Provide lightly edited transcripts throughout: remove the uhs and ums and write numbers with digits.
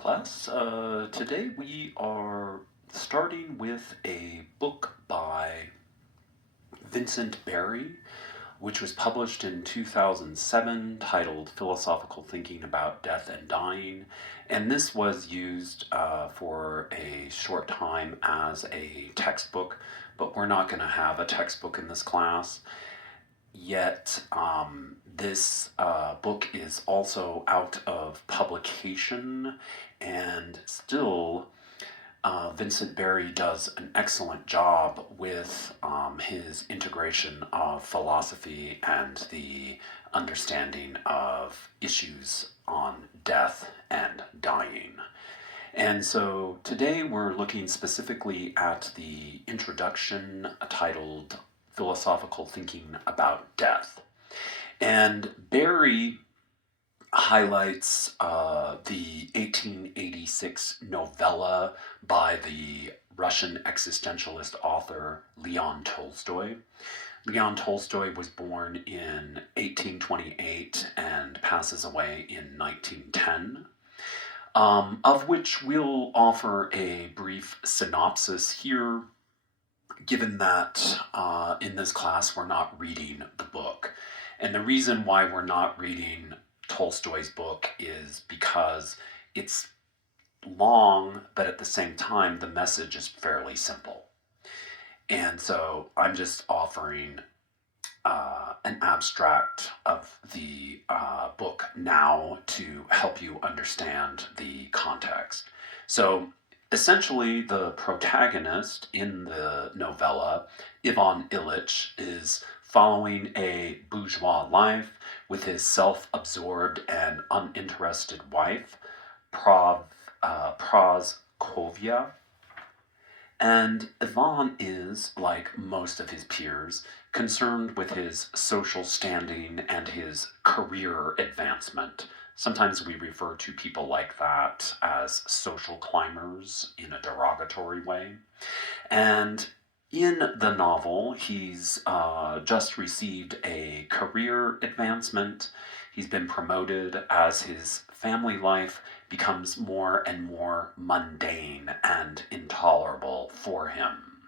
class. Today we are starting with a book by Vincent Berry, which was published in 2007, titled Philosophical Thinking About Death and Dying. And this was used for a short time as a textbook, but we're not going to have a textbook in this class. Yet, this book is also out of publication, and still, Vincent Berry does an excellent job with his integration of philosophy and the understanding of issues on death and dying. And so today we're looking specifically at the introduction titled Philosophical Thinking About Death. And Barry highlights the 1886 novella by the Russian existentialist author Leon Tolstoy. Leon Tolstoy was born in 1828 and passes away in 1910. Of which we'll offer a brief synopsis here, given that in this class we're not reading the book. And the reason why we're not reading Tolstoy's book is because it's long, but at the same time, the message is fairly simple. And so I'm just offering an abstract of the book now to help you understand the context. So essentially, the protagonist in the novella, Ivan Ilyich, is following a bourgeois life with his self-absorbed and uninterested wife, Praskovia. And Ivan is, like most of his peers, concerned with his social standing and his career advancement. Sometimes we refer to people like that as social climbers in a derogatory way. And in the novel, he's just received a career advancement. He's been promoted as his family life becomes more and more mundane and intolerable for him.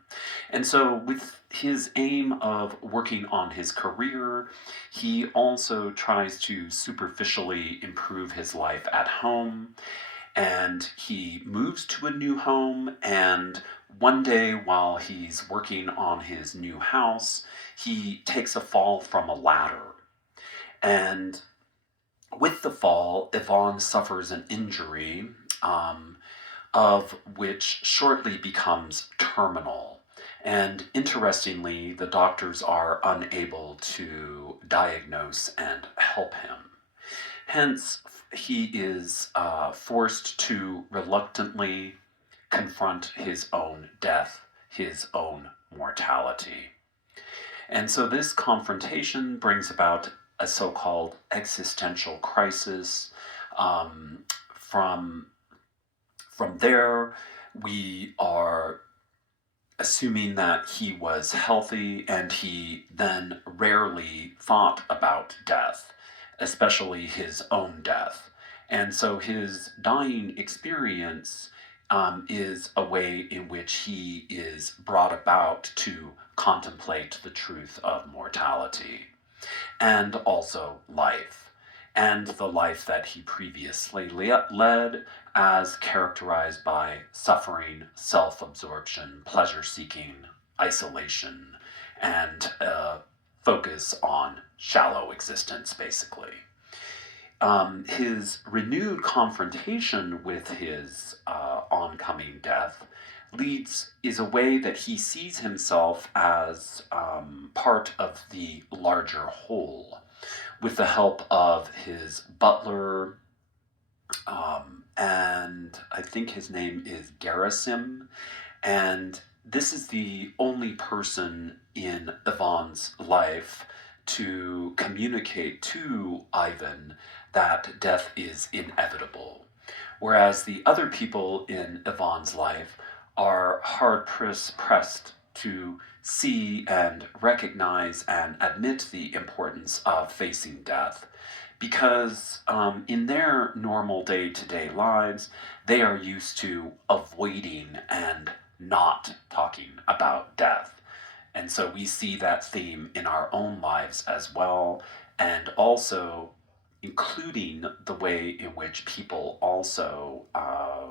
And so, with his aim of working on his career, he also tries to superficially improve his life at home. And he moves to a new home, and one day while he's working on his new house, he takes a fall from a ladder. And with the fall, Yvonne suffers an injury, of which shortly becomes terminal. And interestingly, the doctors are unable to diagnose and help him. Hence, he is forced to reluctantly confront his own death, his own mortality. And so this confrontation brings about a so-called existential crisis. From there, we are assuming that he was healthy and he then rarely thought about death, especially his own death. And so his dying experience is a way in which he is brought about to contemplate the truth of mortality and also life, and the life that he previously led, as characterized by suffering, self-absorption, pleasure-seeking, isolation, and focus on shallow existence, basically. His renewed confrontation with his oncoming death is a way that he sees himself as part of the larger whole, with the help of his butler, and I think his name is Gerasim, and this is the only person in Ivan's life to communicate to Ivan that death is inevitable, whereas the other people in Ivan's life are hard pressed to see and recognize and admit the importance of facing death because in their normal day-to-day lives, they are used to avoiding and not talking about death. And so we see that theme in our own lives as well, and also including the way in which people also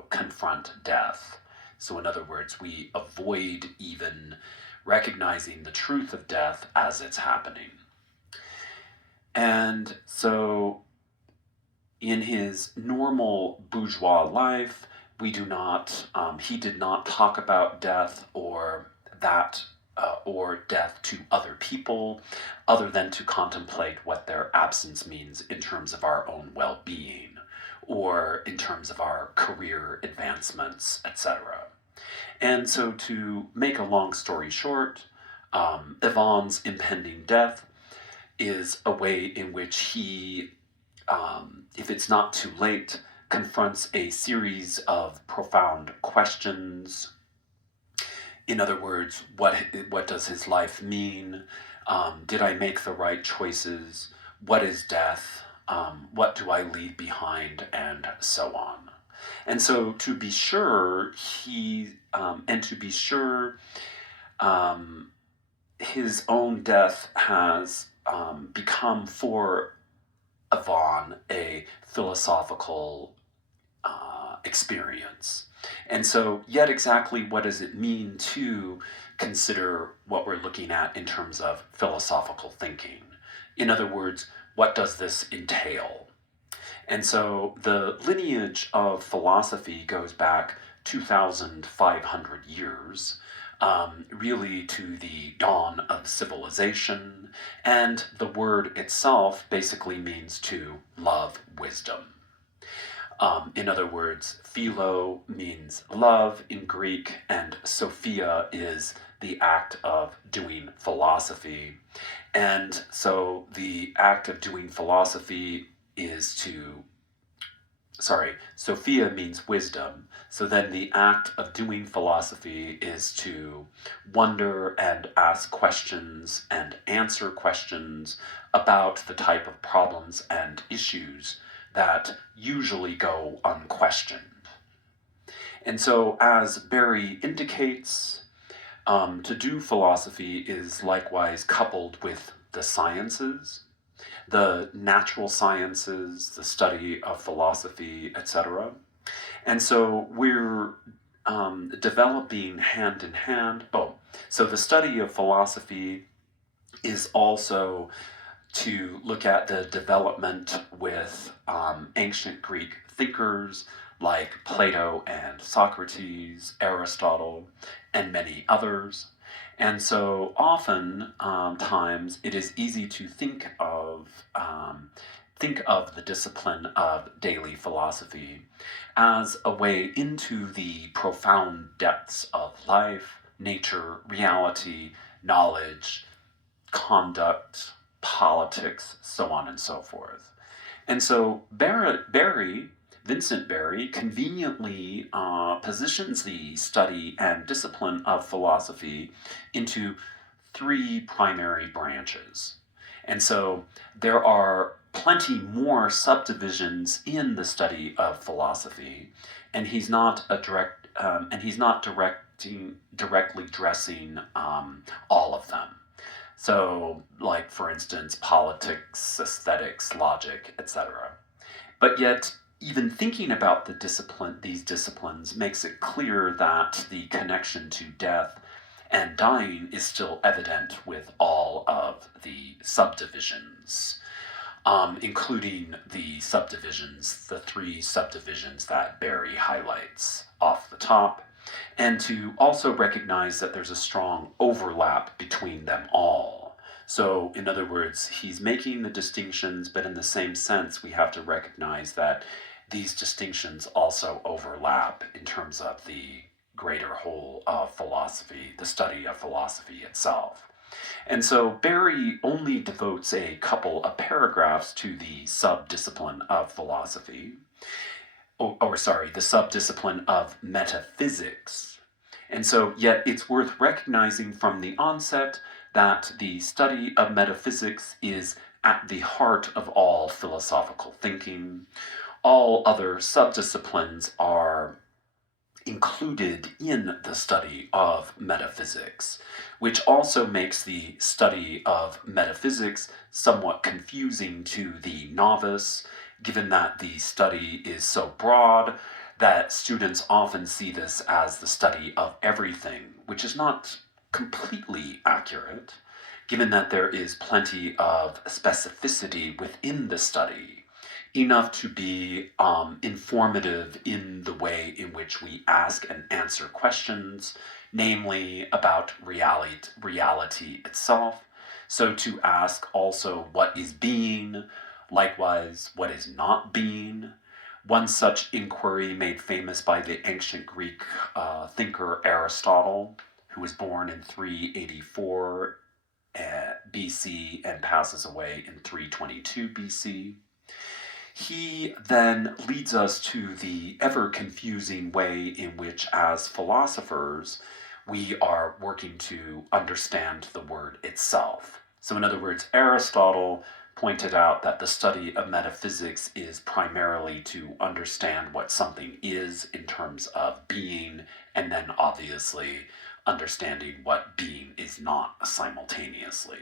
confront death. So, in other words, we avoid even recognizing the truth of death as it's happening. And so, in his normal bourgeois life, he did not talk about death or death to other people, other than to contemplate what their absence means in terms of our own well-being, or in terms of our career advancements, etc. And so, to make a long story short, Yvonne's impending death is a way in which he, if it's not too late, confronts a series of profound questions. In other words, what does his life mean? Did I make the right choices? What is death? What do I leave behind? And so on. And so, to be sure, his own death has become for Yvonne a philosophical experience. And so, yet exactly what does it mean to consider what we're looking at in terms of philosophical thinking? In other words, what does this entail? And so the lineage of philosophy goes back 2,500 years, really to the dawn of civilization, and the word itself basically means to love wisdom. In other words, philo means love in Greek, and Sophia is the act of doing philosophy. And so the act of doing philosophy is to, Sophia means wisdom. So then the act of doing philosophy is to wonder and ask questions and answer questions about the type of problems and issues that usually go unquestioned. And so, as Barry indicates, to do philosophy is likewise coupled with the sciences, the natural sciences, the study of philosophy, etc. And so we're developing hand in hand. So the study of philosophy is also to look at the development with ancient Greek thinkers like Plato and Socrates, Aristotle, and many others. And so often times it is easy to think of the discipline of daily philosophy as a way into the profound depths of life, nature, reality, knowledge, conduct, politics, so on and so forth. And so Vincent Barry conveniently positions the study and discipline of philosophy into three primary branches. And so there are plenty more subdivisions in the study of philosophy, and he's not directly addressing all of them. So, like, for instance, politics, aesthetics, logic, etc. But yet, even thinking about these disciplines makes it clear that the connection to death and dying is still evident with all of the subdivisions, including the three subdivisions that Barry highlights off the top, and to also recognize that there's a strong overlap between them all. So, in other words, he's making the distinctions, but in the same sense, we have to recognize that these distinctions also overlap in terms of the greater whole of philosophy, the study of philosophy itself. And so Barry only devotes a couple of paragraphs to the subdiscipline of philosophy, the subdiscipline of metaphysics. And so, yet it's worth recognizing from the onset that the study of metaphysics is at the heart of all philosophical thinking. All other subdisciplines are included in the study of metaphysics, which also makes the study of metaphysics somewhat confusing to the novice, given that the study is so broad that students often see this as the study of everything, which is not completely accurate, given that there is plenty of specificity within the study, enough to be informative in the way in which we ask and answer questions, namely about reality itself. So to ask also what is being, likewise what is not being. One such inquiry made famous by the ancient Greek thinker Aristotle, who was born in 384 BC and passes away in 322 BC. He then leads us to the ever confusing way in which, as philosophers, we are working to understand the word itself. So, in other words, Aristotle pointed out that the study of metaphysics is primarily to understand what something is in terms of being, and then obviously understanding what being is not simultaneously.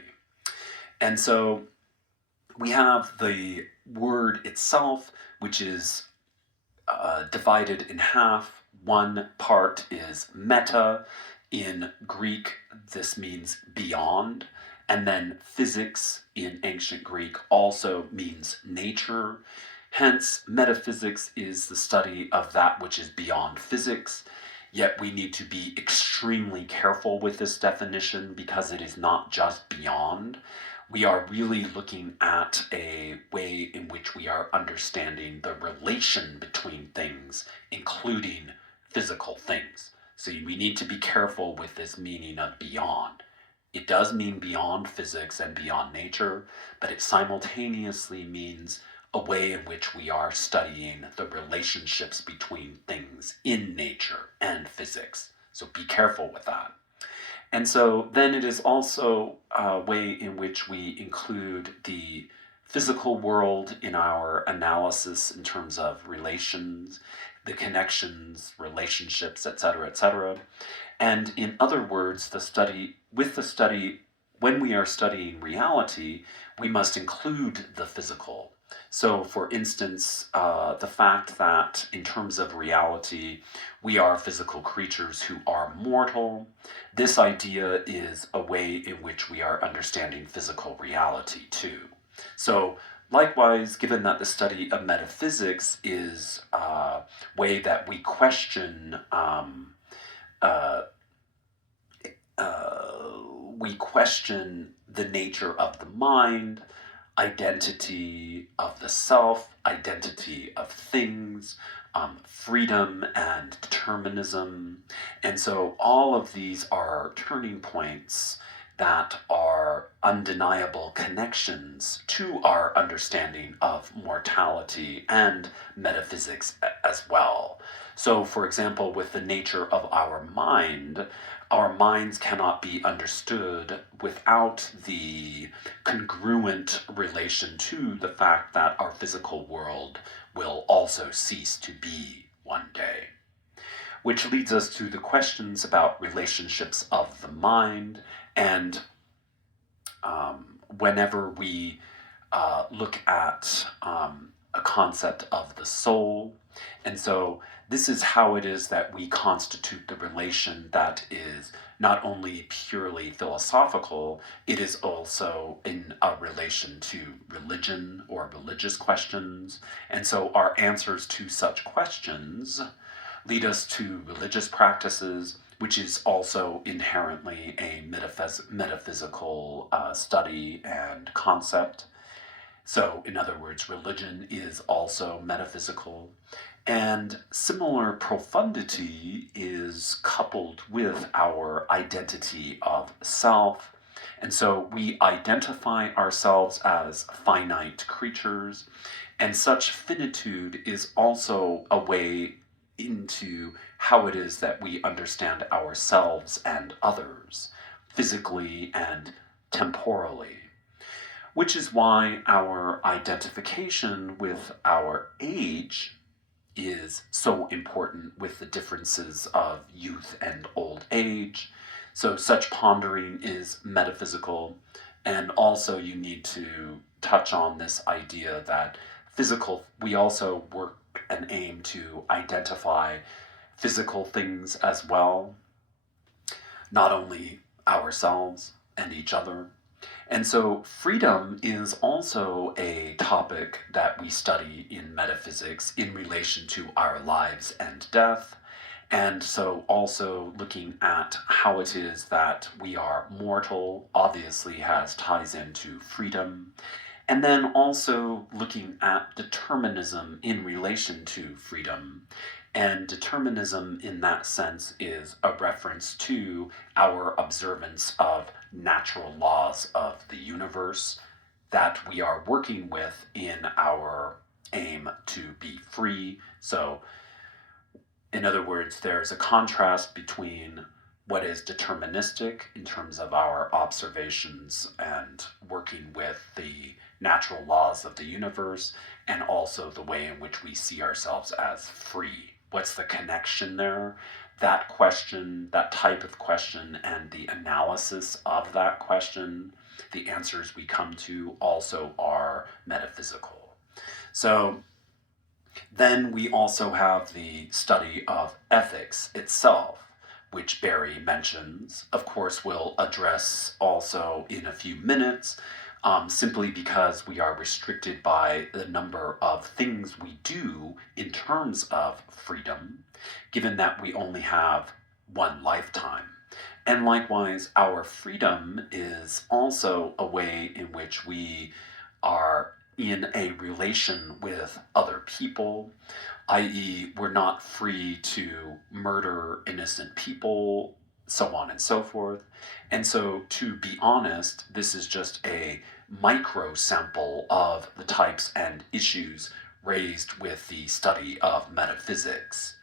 And so we have the word itself, which is divided in half. One part is meta. In Greek, this means beyond. And then physics in ancient Greek also means nature. Hence, metaphysics is the study of that which is beyond physics. Yet we need to be extremely careful with this definition because it is not just beyond. We are really looking at a way in which we are understanding the relation between things, including physical things. So we need to be careful with this meaning of beyond. It does mean beyond physics and beyond nature, but it simultaneously means a way in which we are studying the relationships between things in nature and physics. So be careful with that. And so then it is also a way in which we include the physical world in our analysis in terms of relations, the connections, relationships, etc., etc. And in other words, when we are studying reality, we must include the physical. So, for instance, the fact that in terms of reality, we are physical creatures who are mortal, this idea is a way in which we are understanding physical reality too. So, likewise, given that the study of metaphysics is a way that we question the nature of the mind, identity of the self, identity of things, freedom and determinism. And so all of these are turning points that are undeniable connections to our understanding of mortality and metaphysics as well. So, for example, with the nature of our minds cannot be understood without the congruent relation to the fact that our physical world will also cease to be one day. Which leads us to the questions about relationships of the mind, and whenever we look at a concept of the soul. And so this is how it is that we constitute the relation that is not only purely philosophical, it is also in a relation to religion or religious questions. And so our answers to such questions lead us to religious practices, which is also inherently a metaphysical study and concept. So, in other words, religion is also metaphysical. And similar profundity is coupled with our identity of self. And so we identify ourselves as finite creatures, and such finitude is also a way into how it is that we understand ourselves and others, physically and temporally. Which is why our identification with our age is so important with the differences of youth and old age. So, such pondering is metaphysical, and also you need to touch on this idea that we also work and aim to identify physical things as well, not only ourselves and each other. And so, freedom is also a topic that we study in metaphysics in relation to our lives and death. And so, also looking at how it is that we are mortal obviously has ties into freedom. And then also looking at determinism in relation to freedom. And determinism, in that sense, is a reference to our observance of natural laws of the universe that we are working with in our aim to be free. So, in other words, there's a contrast between what is deterministic in terms of our observations and working with the natural laws of the universe, and also the way in which we see ourselves as free. What's the connection there? That question, that type of question, and the analysis of that question, the answers we come to also are metaphysical. So, then we also have the study of ethics itself, which Barry mentions. Of course, we'll address also in a few minutes, simply because we are restricted by the number of things we do in terms of freedom, given that we only have one lifetime. And likewise, our freedom is also a way in which we are in a relation with other people, i.e., we're not free to murder innocent people, so on and so forth. And so, to be honest, this is just a micro sample of the types and issues raised with the study of metaphysics.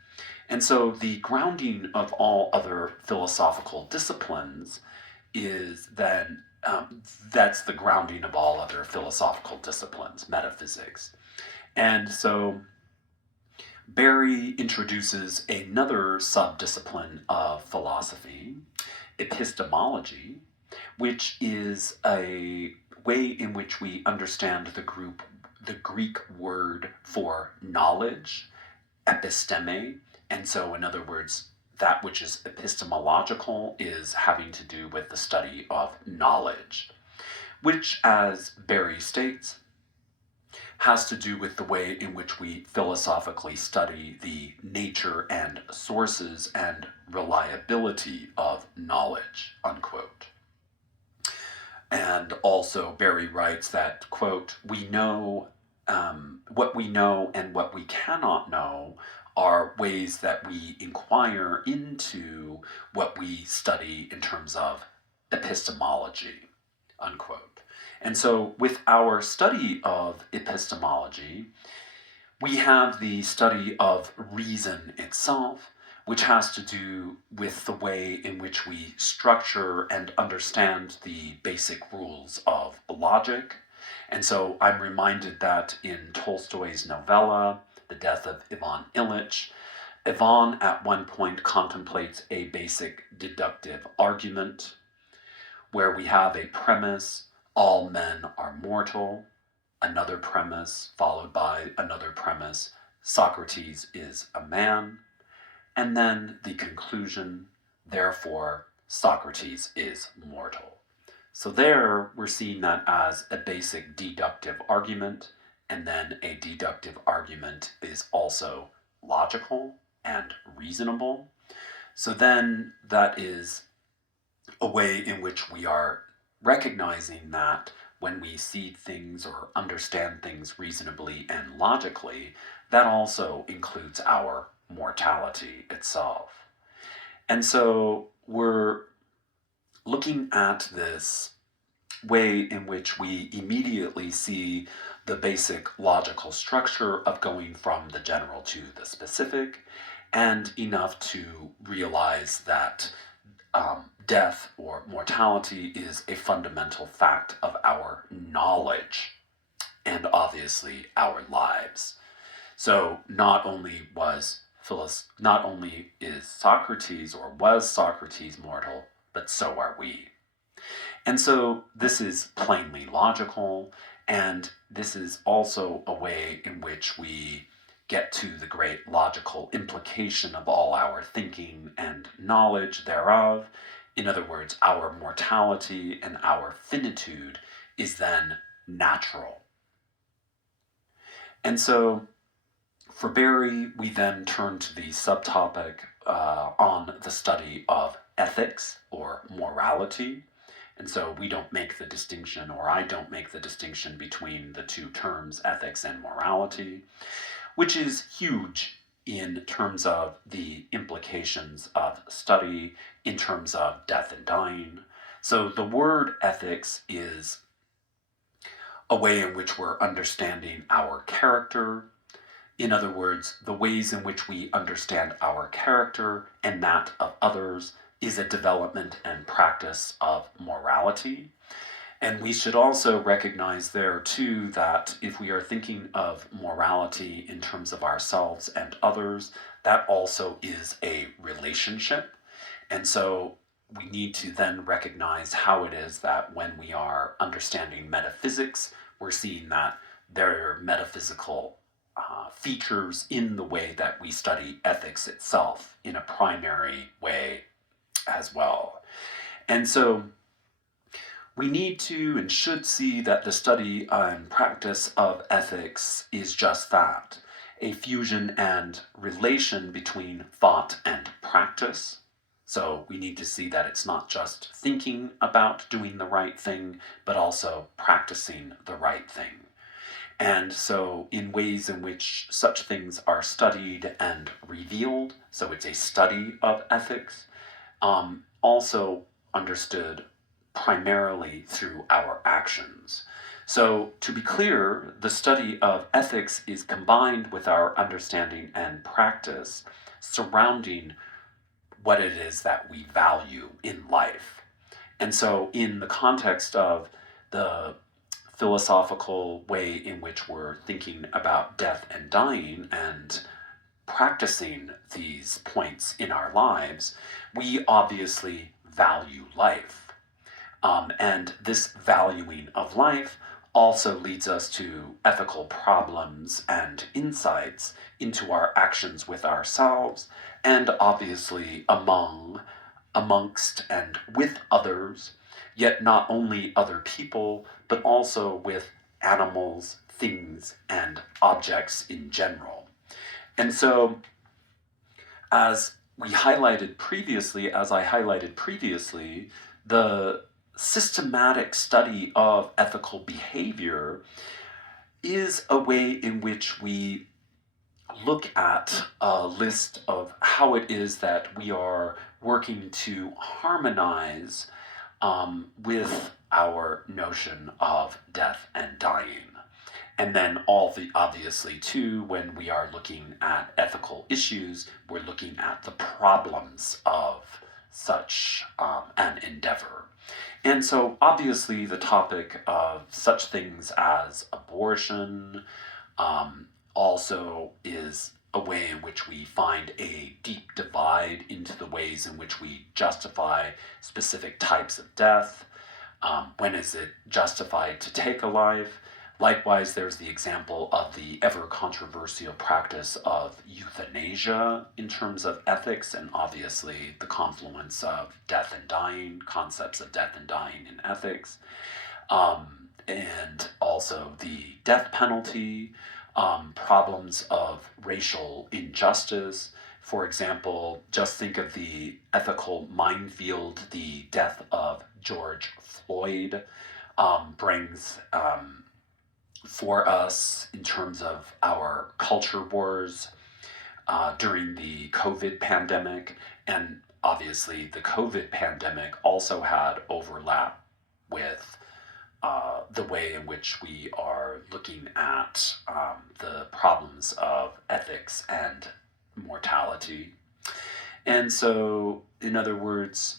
And so, the grounding of all other philosophical disciplines is then that's the grounding of all other philosophical disciplines, metaphysics. And so Barry introduces another subdiscipline of philosophy, epistemology, which is a way in which we understand the Greek word for knowledge, episteme. And so, in other words, that which is epistemological is having to do with the study of knowledge, which, as Barry states, has to do with the way in which we philosophically study the nature and sources and reliability of knowledge, unquote. And also, Barry writes that, quote, what we know and what we cannot know are ways that we inquire into what we study in terms of epistemology, unquote. And so, with our study of epistemology, we have the study of reason itself, which has to do with the way in which we structure and understand the basic rules of logic. And so I'm reminded that in Tolstoy's novella, The Death of Ivan Ilyich, Ivan at one point contemplates a basic deductive argument where we have a premise, all men are mortal, another premise followed by another premise, Socrates is a man, and then the conclusion, therefore, Socrates is mortal. So there, we're seeing that as a basic deductive argument, and then a deductive argument is also logical and reasonable. So then, that is a way in which we are recognizing that when we see things or understand things reasonably and logically, that also includes our mortality itself. And so we're looking at this way in which we immediately see the basic logical structure of going from the general to the specific, and enough to realize that death or mortality is a fundamental fact of our knowledge and obviously our lives. So not only is Socrates or was Socrates mortal, but so are we. And so this is plainly logical, and this is also a way in which we get to the great logical implication of all our thinking and knowledge thereof. In other words, our mortality and our finitude is then natural. And so for Barry, we then turn to the subtopic on the study of ethics or morality. And so we don't make the distinction, or I don't make the distinction between the two terms, ethics and morality, which is huge in terms of the implications of study, in terms of death and dying. So the word ethics is a way in which we're understanding our character. In other words, the ways in which we understand our character and that of others is a development and practice of morality. And we should also recognize there, too, that if we are thinking of morality in terms of ourselves and others, that also is a relationship. And so we need to then recognize how it is that when we are understanding metaphysics, we're seeing that there are metaphysical features in the way that we study ethics itself in a primary way as well. And so we need to and should see that the study and practice of ethics is just that, a fusion and relation between thought and practice. So we need to see that it's not just thinking about doing the right thing, but also practicing the right thing. And so, in ways in which such things are studied and revealed, so it's a study of ethics, also understood primarily through our actions. So, to be clear, the study of ethics is combined with our understanding and practice surrounding what it is that we value in life. And so, in the context of the philosophical way in which we're thinking about death and dying and practicing these points in our lives, we obviously value life. And this valuing of life also leads us to ethical problems and insights into our actions with ourselves and obviously amongst and with others, yet not only other people, but also with animals, things, and objects in general. And so, as I highlighted previously, the systematic study of ethical behavior is a way in which we look at a list of how it is that we are working to harmonize with our notion of death and dying. And then obviously too, when we are looking at ethical issues, we're looking at the problems of such an endeavor. And so obviously the topic of such things as abortion also is a way in which we find a deep divide into the ways in which we justify specific types of death. When is it justified to take a life? Likewise, there's the example of the ever controversial practice of euthanasia in terms of ethics, and obviously the confluence of death and dying, concepts of death and dying in ethics, and also the death penalty, problems of racial injustice. For example, just think of the ethical minefield the death of George Floyd brings for us in terms of our culture wars during the COVID pandemic. And obviously, the COVID pandemic also had overlap with the way in which we are looking at the problems of ethics and mortality. And so, in other words,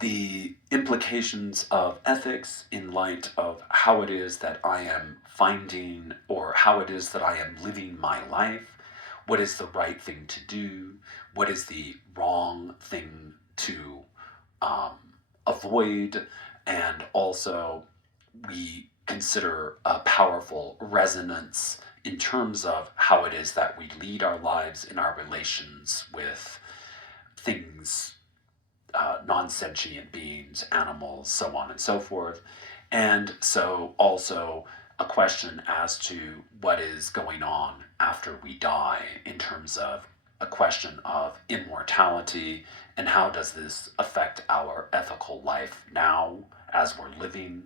the implications of ethics in light of how it is that I am finding or how it is that I am living my life, what is the right thing to do, what is the wrong thing to um, avoid, and also we consider a powerful resonance in terms of how it is that we lead our lives in our relations with things, non sentient beings, animals, so on and so forth. And so, also, a question as to what is going on after we die in terms of a question of immortality and how does this affect our ethical life now as we're living.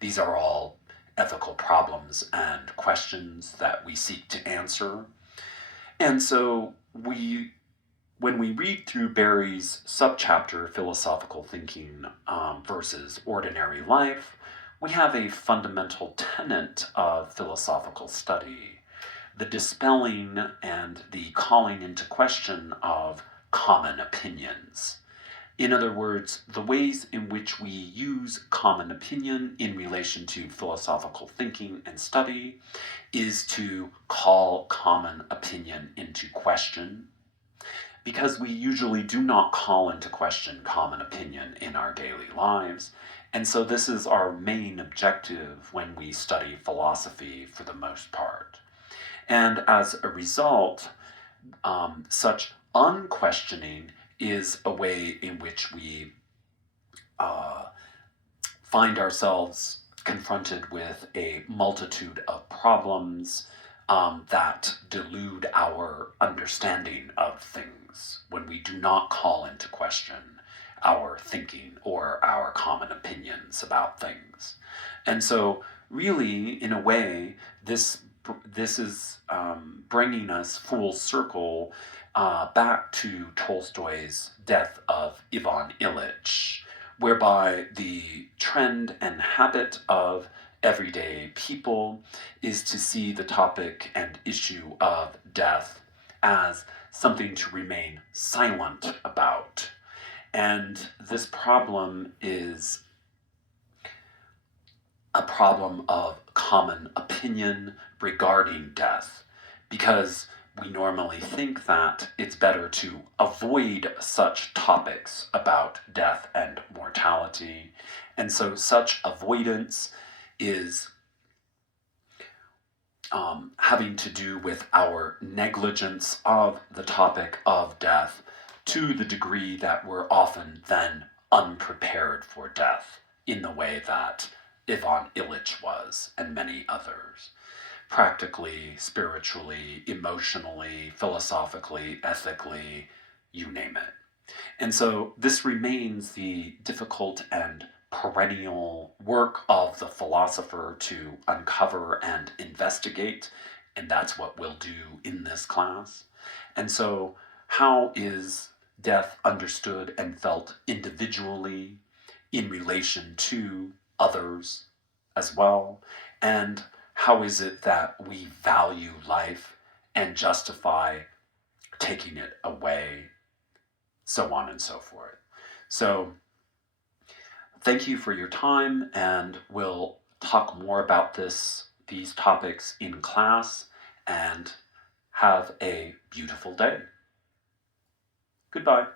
These are all ethical problems and questions that we seek to answer. And so when we read through Barry's subchapter, Philosophical Thinking versus Ordinary Life, we have a fundamental tenet of philosophical study: the dispelling and the calling into question of common opinions. In other words, the ways in which we use common opinion in relation to philosophical thinking and study is to call common opinion into question, because we usually do not call into question common opinion in our daily lives. And so this is our main objective when we study philosophy for the most part. And as a result, such unquestioning is a way in which we find ourselves confronted with a multitude of problems that delude our understanding of things when we do not call into question our thinking or our common opinions about things. And so, really, in a way, this is bringing us full circle back to Tolstoy's Death of Ivan Ilyich, whereby the trend and habit of everyday people is to see the topic and issue of death as something to remain silent about. And this problem is a problem of common opinion regarding death, because we normally think that it's better to avoid such topics about death and mortality. And so such avoidance is having to do with our negligence of the topic of death, to the degree that we're often then unprepared for death in the way that Ivan Ilyich was, and many others. Practically, spiritually, emotionally, philosophically, ethically, you name it. And so this remains the difficult and perennial work of the philosopher to uncover and investigate, and that's what we'll do in this class. And so, how is death understood and felt individually in relation to others as well? And how is it that we value life and justify taking it away, so on and so forth? So, thank you for your time, and we'll talk more about these topics in class, and have a beautiful day. Goodbye.